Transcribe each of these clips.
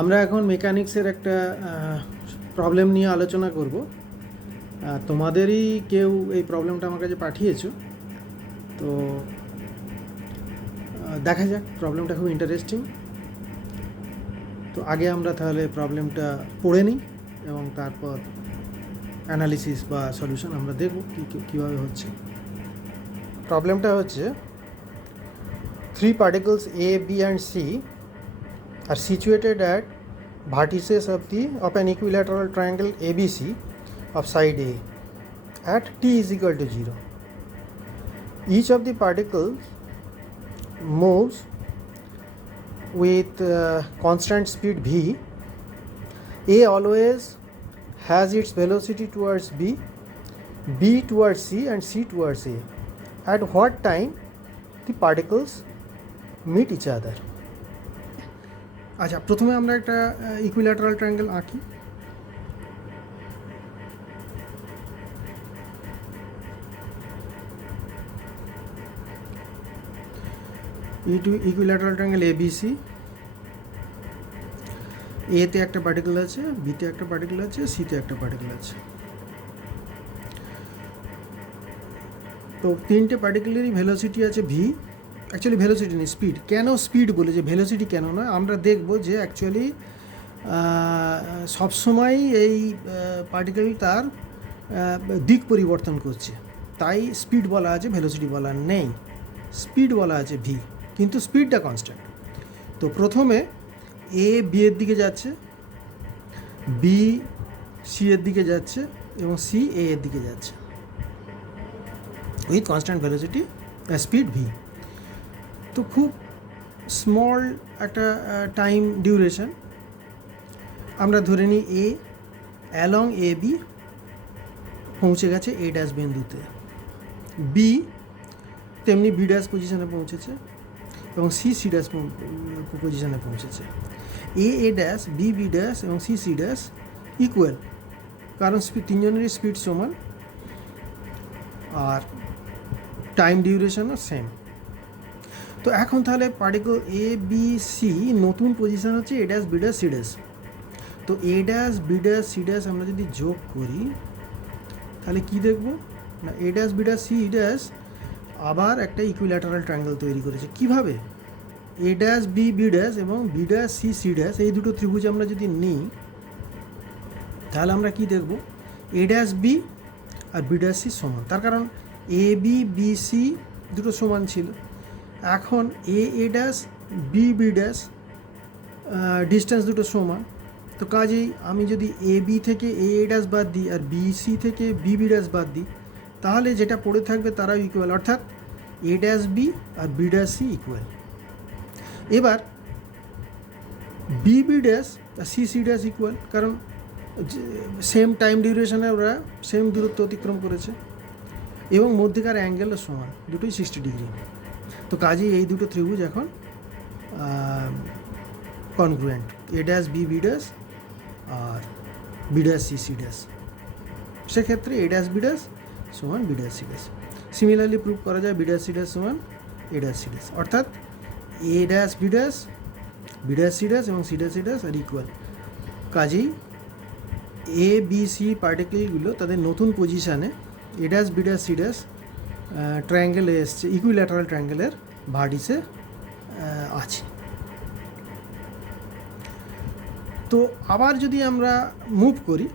আমরা এখন মেকানিক্সের একটা প্রবলেম নিয়ে আলোচনা করব। তোমাদেরই কেউ এই প্রবলেমটা আমার কাছে পাঠিয়েছো, তো দেখা যাক। প্রবলেমটা খুব ইন্টারেস্টিং। তো আগে আমরা তাহলে প্রবলেমটা পড়ে নিই এবং তারপর অ্যানালিসিস বা সলিউশন আমরা দেখব কীভাবে হচ্ছে। প্রবলেমটা হচ্ছে 3 particles A, B and C are situated at vertices of an equilateral triangle ABC of side A at t is equal to 0. Each of the particles moves with constant speed v. A always has its velocity towards B, B towards C and C towards A. At what time the particles meet each other? আচ্ছা, প্রথমে আমরা একটা equilateral triangle আঁকি। Equilateral triangle ABC. এতে একটা particle আছে, বিতে একটা পার্টিকেল আছে, সিতে একটা পার্টিকেল আছে। তো তিনটে পার্টিকেলেরই ভেলোসিটি আছে ভি। অ্যাকচুয়ালি ভেলোসিটি নেই, স্পিড। কেন স্পিড বলেছে, ভেলোসিটি কেন নয়, আমরা দেখব যে অ্যাকচুয়ালি সবসময় এই পার্টিকেল তার দিক পরিবর্তন করছে, তাই স্পিড বলা আছে, ভেলোসিটি বলা নেই। স্পিড বলা আছে ভি, কিন্তু স্পিডটা কনস্ট্যান্ট। তো প্রথমে এ বি এর দিকে যাচ্ছে, বি সি এর দিকে যাচ্ছে এবং সি এ এর দিকে যাচ্ছে with constant velocity speed V. তো খুব স্মল একটা টাইম ডিউরেশন। আমরা ধরে নিই এ অ্যালং এ বি পৌঁছে গেছে এ ড্যাশ বিন্দুতে, বি তেমনি বি ড্যাশ পজিশনে পৌঁছেছে এবং সি সি ড্যাশ পজিশনে পৌঁছেছে। এ A dash, B B dash এবং সি সি ড্যাশ ইকুয়াল, কারণ তিনজনেরই স্পিড সমান আর টাইম ডিউরেশনও সেম। তো এখন তাহলে পার্টিকেল এ বি সি নতুন পজিশন হচ্ছে A dash B dash C dash. তো A dash B dash C dash আমরা যদি যোগ করি তাহলে কি দেখব না, A dash B dash C dash আবার একটা ইকুইল্যাটারাল ট্রায়াঙ্গেল তৈরি করেছে। কিভাবে? A dash B B dash এবং B dash C C dash, এই দুটো ত্রিভুজ আমরা যদি নিই তাহলে আমরা কি দেখব, এ ড্যাশ বি আর বি ড্যাশ সি সমান। তার কারণ এ বি বি সি দুটো সমান ছিল। এখন A A dash B B dash distance দুটো সমান। তো কাজেই আমি যদি এ বি থেকে এ এ ড্যাশ বাদ দিই আর বি সি থেকে বি বি ড্যাশ বাদ দিই তাহলে যেটা পড়ে থাকবে তারাও ইকুয়াল, অর্থাৎ A dash B R B dash C equal. এবার বি বি ড্যাশ আর সি সি ড্যাশ ইকুয়াল, কারণ সেম টাইম ডিউরেশনে ওরা সেম দূরত্ব অতিক্রম করেছে এবং মধ্যেকার অ্যাঙ্গেলও সমান, দুটোই 60 ডিগ্রি। তো কাজেই এই দুটো ত্রিভুজ এখন congruent, A dash B B dash আর B dash C C dash. সেক্ষেত্রে এ ড্যাশ বি ড্যাশ সমান B dash C dash. Similarly prove করা যায় বি ড্যাশ সি ড্যাশ সমান এ ড্যাশ সি ড্যাশ, অর্থাৎ A dash B dash, B dash C dash এবং C dash C dash আর equal. কাজেই A B C পার্টিকেলগুলো তাদের নতুন পজিশানে A dash B dash C dash ট্রায়াঙ্গেলে এসছে, ইকুইল্যাটারাল ট্রায়াঙ্গেলের ভার্টিসে আছে। তো আবার যদি আমরা মুভ করি,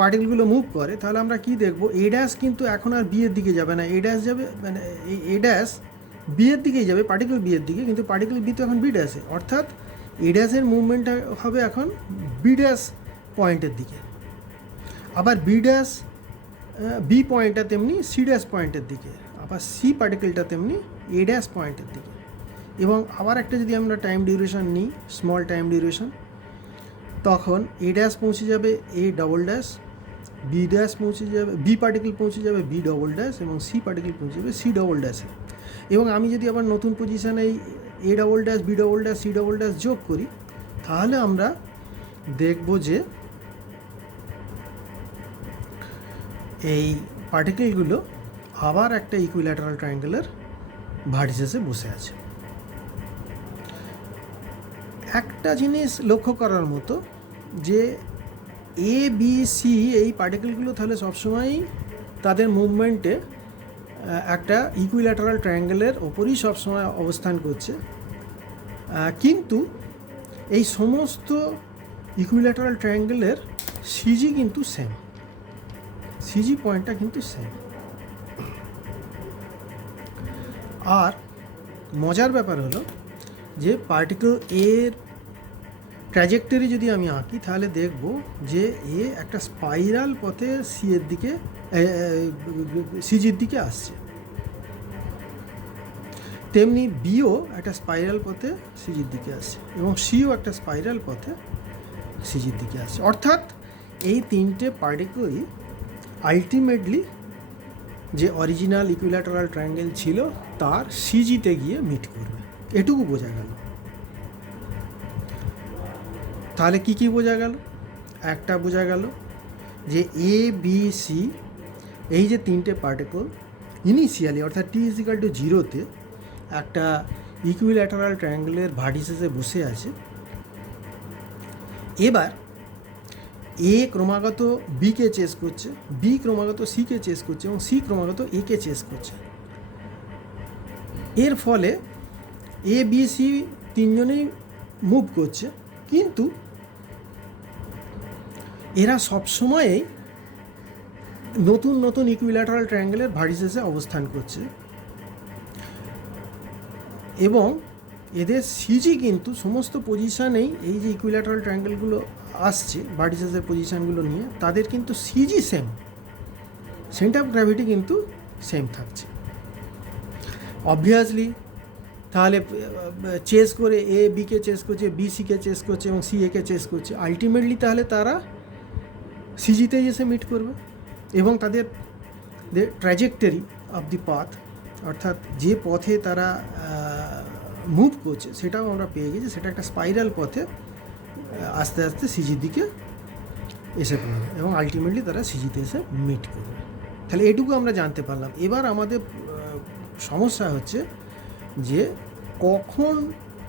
পার্টিকেলগুলো মুভ করে, তাহলে আমরা কি দেখব, এ ড্যাশ কিন্তু এখন আর বি এর দিকে যাবে না, এ ড্যাশ যাবে, মানে এ ড্যাশ বি এর দিকেই যাবে, পার্টিকেল বি এর দিকে, কিন্তু পার্টিকেল বি তো এখন বি ড্যাশে, অর্থাৎ এ ড্যাশের মুভমেন্টটা হবে এখন বি ড্যাশ পয়েন্টের দিকে। আবার বি ড্যাশ বি পয়েন্টটা তেমনি সি ড্যাশ পয়েন্টের দিকে, আবার সি পার্টিকেলটা তেমনি এ ড্যাশ পয়েন্টের দিকে। এবং আবার একটা যদি আমরা টাইম ডিউরেশন নিই, স্মল টাইম ডিউরেশন, তখন এ ড্যাশ পৌঁছে যাবে A double dash, B dash পৌঁছে যাবে, বি পার্টিকেল পৌঁছে যাবে বি ডবল ড্যাশ এবং সি পার্টিকেল পৌঁছে যাবে সি ডবল ড্যাশে। এবং আমি যদি আবার নতুন পজিশানে এই A double dash B double dash C double dash যোগ করি তাহলে আমরা দেখব যে এই পার্টিকেলগুলো আবার একটা ইকুইল্যাটারাল ট্রায়াঙ্গেলের ভার্টিসেসে বসে আছে। একটা জিনিস লক্ষ্য করার মতো যে এ বি সি এই পার্টিকেলগুলো তাহলে সবসময়ই তাদের মুভমেন্টে একটা ইকুইল্যাটারাল ট্রায়াঙ্গেলের ওপরই সবসময় অবস্থান করছে, কিন্তু এই সমস্ত ইকুইল্যাটারাল ট্রায়াঙ্গেলের সিজি কিন্তু সেম, সিজি পয়েন্টটা কিন্তু সেম। আর মজার ব্যাপার হলো যে পার্টিকেল এর ট্র্যাজেক্টরি যদি আমি আঁকি তাহলে দেখব যে এ একটা স্পাইরাল পথে সি এর দিকে সিজির দিকে আসছে, তেমনি বিও একটা স্পাইরাল পথে সিজির দিকে আসছে এবং সিও একটা স্পাইরাল পথে সিজির দিকে আসছে। অর্থাৎ এই তিনটে পার্টিকেলই আলটিমেটলি যে অরিজিনাল ইকুইল্যাটারাল ট্রায়াঙ্গেল ছিল তার সিজিতে গিয়ে মিট করবে, এটুকু বোঝা গেল। তাহলে কি কি বোঝা গেল? একটা বোঝা গেল যে এ বি সি এই যে তিনটে পার্টিকেল ইনিশিয়ালি অর্থাৎ টি ইজিক্যাল টু 0-তে একটা ইকুইল্যাটারাল ট্রায়াঙ্গেলের ভার্টিসেসে বসে আছে। এবার এ ক্রমাগত বিকে চেস করছে, বি ক্রমাগত সিকে চেস করছে এবং সি ক্রমাগত একে চেস করছে। এর ফলে এ বি সি তিনজনেই মুভ করছে, কিন্তু এরা সবসময়ই নতুন নতুন ইকুইল্যাটারাল ট্রায়াঙ্গেলের ভার্টিসেসে অবস্থান করছে এবং এদের সিজি কিন্তু সমস্ত পজিশানেই এই যে ইকুইল্যাটারাল ট্রায়াঙ্গেলগুলো আসছে ভার্টিসেসের পজিশানগুলো নিয়ে তাদের কিন্তু CG same, centre of gravity কিন্তু সেম থাকছে। অবভিয়াসলি তাহলে চেস করে এ বিকে চেস করছে, বি সিকে চেস করছে এবং সি একে চেস করছে, আলটিমেটলি তাহলে তারা সিজিতেই এসে মিট করবে এবং তাদের ট্র্যাজেক্টরি অফ দি পাথ অর্থাৎ যে পথে তারা মুভ করছে সেটাও আমরা পেয়ে গেছি, সেটা একটা স্পাইরাল পথে আস্তে আস্তে সিজির দিকে এসে পড়বে এবং আলটিমেটলি তারা সিজিতে এসে মিট করবে। তাহলে এটুকু আমরা জানতে পারলাম। এবার আমাদের সমস্যা হচ্ছে যে কখন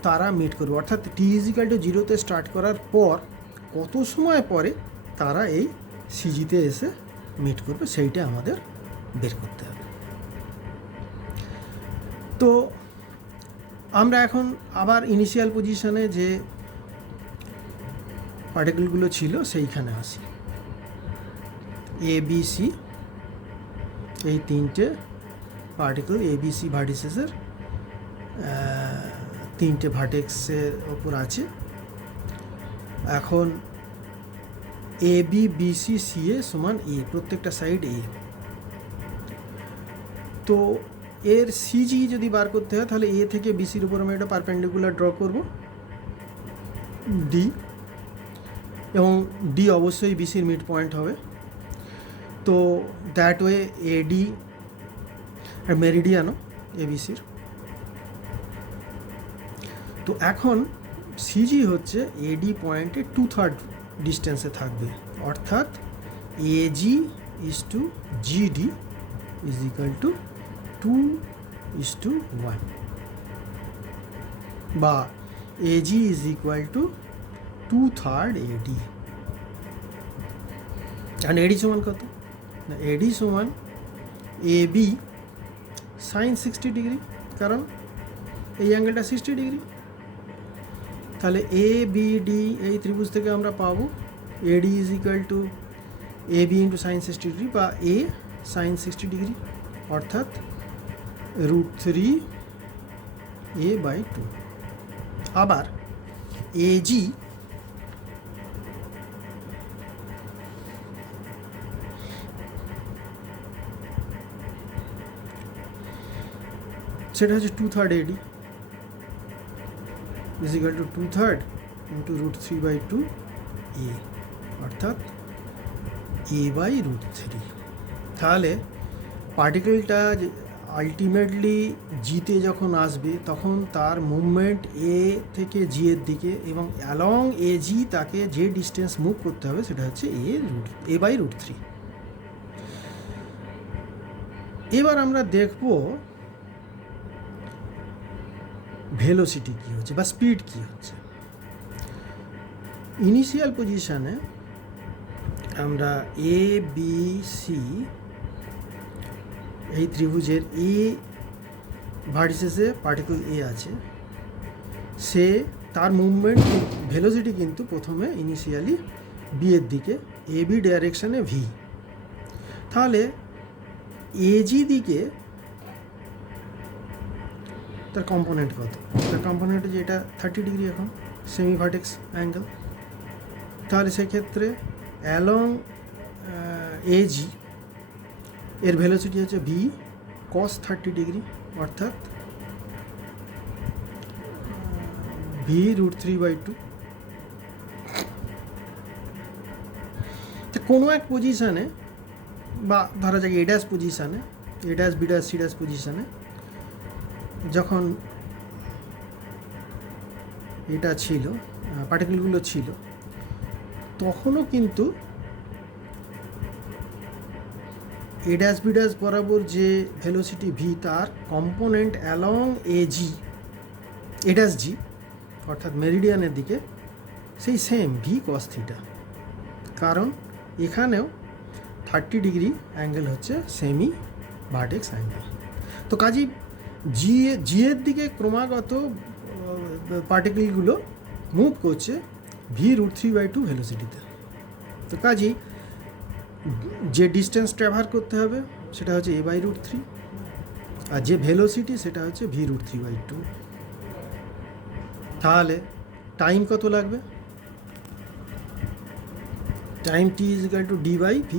তারা মিট করবে, অর্থাৎ টি ইজিক্যাল টু 0-তে স্টার্ট করার পর কত সময় পরে তারা এই সিজিতে এসে মিট করবে, সেইটা আমাদের বের করতে হবে। তো আমরা এখন আবার ইনিশিয়াল পজিশনে যে পার্টিকেলগুলো ছিল সেইখানে আসি। এ বি সি এই তিনটে পার্টিকেল এ বি সি ভার্টিসেসের তিনটে ভার্টেক্সের ওপর আছে। এখন A B B C C এ সমান এ, প্রত্যেকটা সাইড এ। তো এর সিজি যদি বার করতে হয় তাহলে এ থেকে বিসির উপর আমি একটা পারপেন্ডিকুলার ড্র করব ডি, এবং ডি অবশ্যই বিসির মিড পয়েন্ট হবে। তো দ্যাট ওয়ে এডি মেরিডিয়ানও এবিসির। তো এখন সিজি হচ্ছে এডি পয়েন্টে 2/3 ডিস্টেন্সে থাকবে, অর্থাৎ AG is to GD is equal to 2:1 বা AG is equal to 2/3 AD. আর এডি সমান কত? না, এডি সমান এ বি সাইন 60 ডিগ্রি, কারণ এই অ্যাঙ্গেলটা 60 ডিগ্রি। তাহলে এ বি ডি এই ত্রিভুজ থেকে আমরা পাবো AD is equal to A B into sine 60 degree বা এ সাইন 60 ডিগ্রি, অর্থাৎ √3 a/2। আবার এজি সেটা হচ্ছে 2/3 এডি ইজ ইকুয়াল টু 2/3 ইন্টু √3/2 এ, অর্থাৎ a/√3। তাহলে পার্টিকেলটা আলটিমেটলি জিতে যখন আসবে তখন তার মুভমেন্ট এ থেকে জি এর দিকে এবং অ্যালং এ জি তাকে যে ডিস্টেন্স মুভ করতে হবে সেটা হচ্ছে a/√3। এবার আমরা দেখব ভেলোসিটি কী হচ্ছে বা স্পিড কী হচ্ছে। ইনিশিয়াল পজিশানে আমরা এ বি সি এই ত্রিভুজের এ ভার্টিসেসে পার্টিকেল এ আছে, সে তার মুভমেন্ট ভেলোসিটি কিন্তু প্রথমে ইনিশিয়ালি বি এর দিকে, এ বি ডাইরেকশানে ভি। তাহলে এজি দিকে তার কম্পোনেন্ট কত? তার কম্পোনেন্ট যে এটা 30 ডিগ্রি এখন সেমি ভার্টেক্স অ্যাঙ্গেল, তাহলে সেক্ষেত্রে অ্যালং এজি এর ভেলোসিটি হচ্ছে ভি কস 30 ডিগ্রি, অর্থাৎ ভি √3/2। তো কোনো এক পজিশানে, বা ধরা যাক এ ড্যাশ পজিশানে, A dash B dash C dash পজিশানে যখন এটা ছিল, পার্টিকেলগুলো ছিল, তখনও কিন্তু এ ড্যাশ বি ড্যাশ বরাবর যে ভেলোসিটি ভি তার component along AG, a dash জি অর্থাৎ মেরিডিয়ানের দিকে সেই সেম ভি কস থিটা, কারণ এখানেও 30 ডিগ্রি অ্যাঙ্গেল হচ্ছে সেমি ভার্টেক্স অ্যাঙ্গেল। তো কাজেই জি এর দিকে ক্রমাগত পার্টিকেলগুলো মুভ করছে ভি √3/2 ভেলোসিটিতে। তো কাজেই যে ডিস্টেন্স ট্রাভার করতে হবে সেটা হচ্ছে a/√3, আর যে ভেলোসিটি সেটা হচ্ছে ভি √3/2। তাহলে টাইম কত লাগবে? Time t = d/v =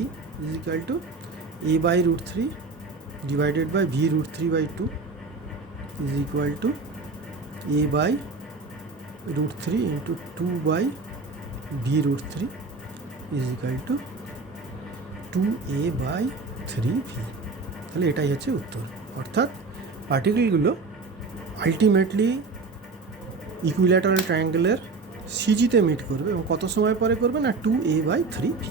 a/√3 divided by v √3/2 = a/√3 into 2/v√3 = 2a/3v। তাহলে এটাই হচ্ছে উত্তর। অর্থাৎ পার্টিকেলগুলো আলটিমেটলি ইকুইল্যাটারাল ট্রায়াঙ্গেলের সিজিতে মিট করবে, এবং কত সময় পরে করবে না 2a/3v।